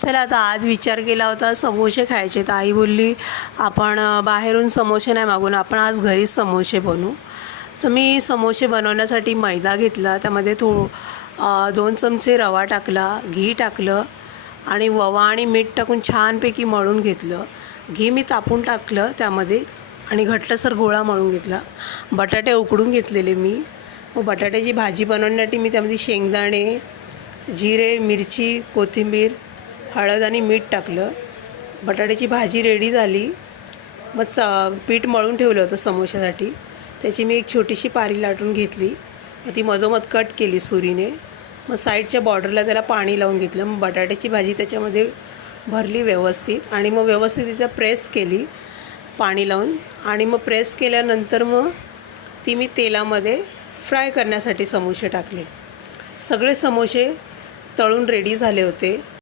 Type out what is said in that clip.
चला आता आज विचार केला होता समोसे खायचे, तर आई बोलली आपण बाहेरून समोसे नाही मागून आपण आज घरीच समोसे बनवू. तर मी समोसे बनवण्यासाठी मैदा घेतला, त्यामध्ये 2 चमचे रवा टाकला, घी टाकलं आणि ओवा आणि मीठ टाकून छानपैकी मळून घेतलं. घी मी तापून टाकलं त्यामध्ये आणि घट्टसर गोळा मळून घेतला. बटाटे उकडून घेतलेले मी. मग बटाट्याची भाजी बनवण्यासाठी मी त्यामध्ये शेंगदाणे, जिरे, मिरची, कोथिंबीर, हळद आणि मीठ टाकलं. बटाट्याची भाजी रेडी झाली. मग पीठ मळून ठेवलं होतं समोशासाठी, त्याची मी एक छोटीशी पारी लाटून घेतली. मग ती मधोमध कट केली सुरीने. मग साईडच्या बॉर्डरला त्याला पाणी लावून घेतलं. मग बटाट्याची भाजी त्याच्यामध्ये भरली व्यवस्थित आणि मग व्यवस्थित तिथं प्रेस केली पाणी लावून. आणि मग प्रेस केल्यानंतर मग ती मी तेलामध्ये फ्राय करण्यासाठी समोसे टाकले. सगळे समोसे तळून रेडी झाले होते.